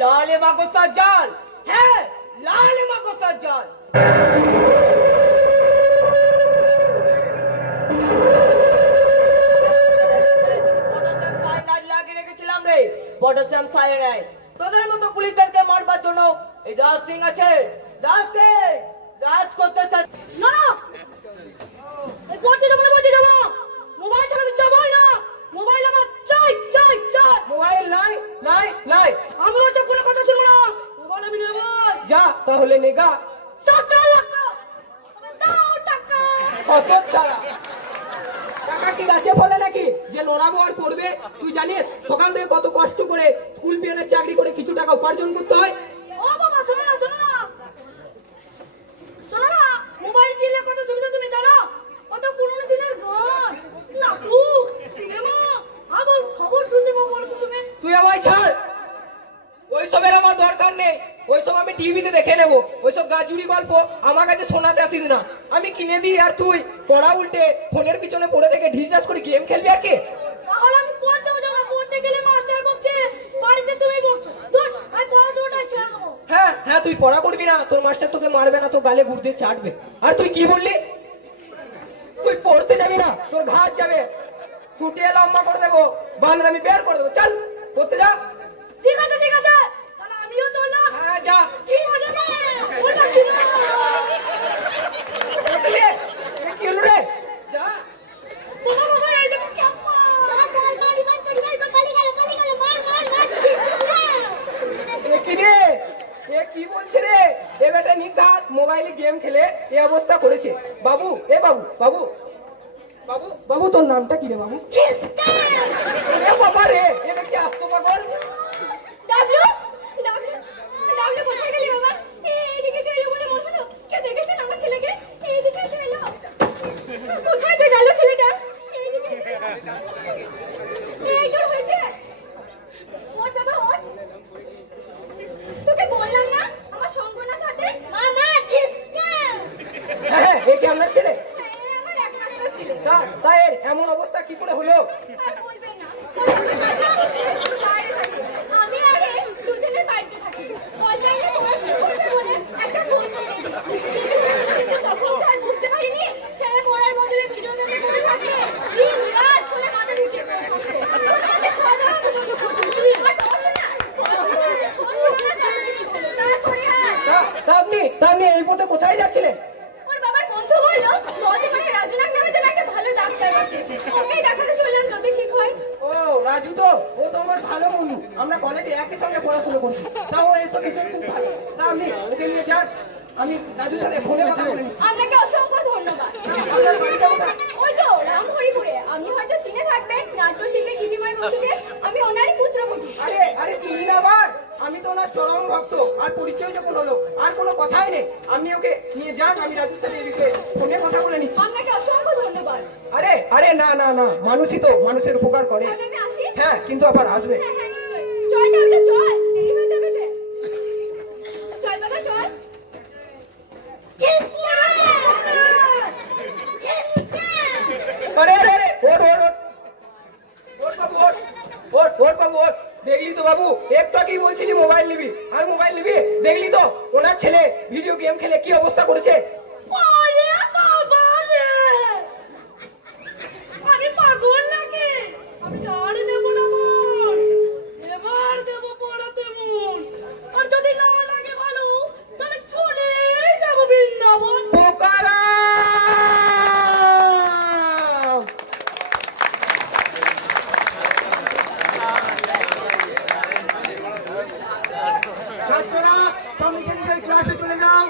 লালে মাকসার জাল। হ্যাঁ লালে মাকসার জাল। রেখেছিলাম রে, পটাশিয়াম সায়ানাইড। তোদের মতো পুলিশদেরকে মারবার জন্য রাজ সিং আছে। রাজ সিং, রাজ করতে না মোবাইল আমার চাই চাই চাই মোবাইল নাই নাই নাই আমি ওসব কোনো কথা শুনব না মোবাইল আমি নেব টাকা দাও টাকা। কত ছাড়া? টাকা কি গাছে ফলে নাকি? যে তুই জানিস সকাল থেকে কত কষ্ট করে স্কুল পিয়নের চাকরি করে কিছু টাকা উপার্জন করতে হয়? ও বাবা শোনো না শোনো না। শোনো না মোবাইল কিনলে কত সুবিধা তুমি জানো? কত পুরোনো দিনের গান। নাটক সিনেমা আবার খবর শুনতে পাবো বলো তো তুমি। তুই আমায় ছাড়। ওইসবের আমার দরকার নেই। ওইসব আমি টিভিতে দেখে নেব। ওইসব গাজুরি গল্প আমার কাছে শোনাতে আসিস না। আমি কিনে দিই আর তুই পড়া উল্টে ফোনের পিছনে পড়ে থেকে ঢিসঢাস করে গেম খেলবি আর কি? তাহলে আমি পড়তেও যাব পড়তে গেলে মাস্টার বকছে বাড়িতে তুমি বকছো ধুর আমি পড়াশোনাটা ছেড়ে দেবো। হ্যাঁ হ্যাঁ তুই পড়া করবি না। তোর মাস্টার তোকে মারবে না তো গালে গুড় দিয়ে চাটবে। আর তুই কি বললি? তুই পড়তে যাবি না তোর ঘাট যাবে। ছুটিয়ে লম্বা করে দেবো বাংলা আমি বের করে দেবো। চল পড়তে যা। ঠিক আছে ঠিক আছে তাহলে আমিও চললাম হ্যাঁ যা ঠিক আছে না ওটা কি বলছে রে? এ বেটা মোবাইলে গেম খেলে এ অবস্থা করেছে। বাবু এ বাবু বাবু। বাবু বাবু তোর নামটা কি রে বাবু এ বাবা রে এ দেখছি আস্ত পাগল ডাবলু ডাবলু ডাবলু কোথায় গেলি বাবা এইদিকে তো এলো বলে মনে হলো কে দেখেছেন আমার ছেলেকে এইদিকে তো এলো কোথায় যে গেল ছেলেটা এইদিকে এই তোর হয়েছে ওর বাবা ওর তোকে বললাম না আমার সঙ্গ না সাথে মামা ঠিসকা হ্যাঁ হ্যাঁ এ কি আপনার ছেলে আমার একমাত্র ছেলে তা তা এর এমন অবস্থা কি করে হলো আর বলবেন না বাইরে থাকি আমি আরে দুজনের বাড়িতে থাকি অনলাইনে পড়াশোনা করতে বলে একটা ফোন কিনে দিই কিন্তু কিন্তু তখন স্যার বুঝতে পারিনি ছেলে পড়ার বদলে ভিডিও গেমে পড়ে থাকে দিন রাত ফোনে মাথা ঢুকিয়ে পড়ে থাকতো ওনাদের খাওয়া দাওয়া পর্যন্ত পড়াশোনা পড়াশোনা ফোন ছিল? না চাকরি হলো তারপরে আর তা তা আপনি তা আপনি এই পথে কোথায় যাচ্ছিলেন ওর বাবার বন্ধু বলল বর্ধমানে রাজুনাক নামে যেন একটা ভালো ডাক্তার আছে ওকেই দেখাতে চললাম যদি ঠিক হয়। ও রাজু তো ও তো আমার ভালো বন্ধু। আমরা কলেজে একই সঙ্গে পড়াশোনা করছি। তা ও এইসব বিষয় খুব ভালো। তা আপনি ওকে নিয়ে যান। আমি রাজুর সাথে ফোনে কথা বলে আপনাকে অসংখ্য ধন্যবাদ। আপনার বাড়িটা কোথায়? ওই তো রামহরিপুরে। আপনি হয়তো চিনে থাকবেন নাট্যশিল্পী গীতিময় বসুকে। আমি ওনারই পুত্রবধূ। আরে আরে চিনি না আবার। আমি তো ওনার চরম ভক্ত আর পরিচয় যখন হলো আর কোনো কথাই নেই। আপনি ওকে নিয়ে যান আমি রাজু স্যারের বিষয়ে ফোনে কথা বলে নিচ্ছি। আপনাকে অসংখ্য ধন্যবাদ। আরে আরে না না না মানুষই তো মানুষের উপকার করে। তাহলে আমি আসি? হ্যাঁ কিন্তু আবার আসবে। হ্যাঁ হ্যাঁ নিশ্চয়ই। চল চল। দেরি হয়ে যাবে যে। চল বাবা চল। দেখলি তো বাবু? একটু আগেই বলছিলি মোবাইল নিবি। আর মোবাইল নিবি? দেখলি তো? ওনার ছেলে ভিডিও গেম খেলে কি অবস্থা করেছে? চলে যাও।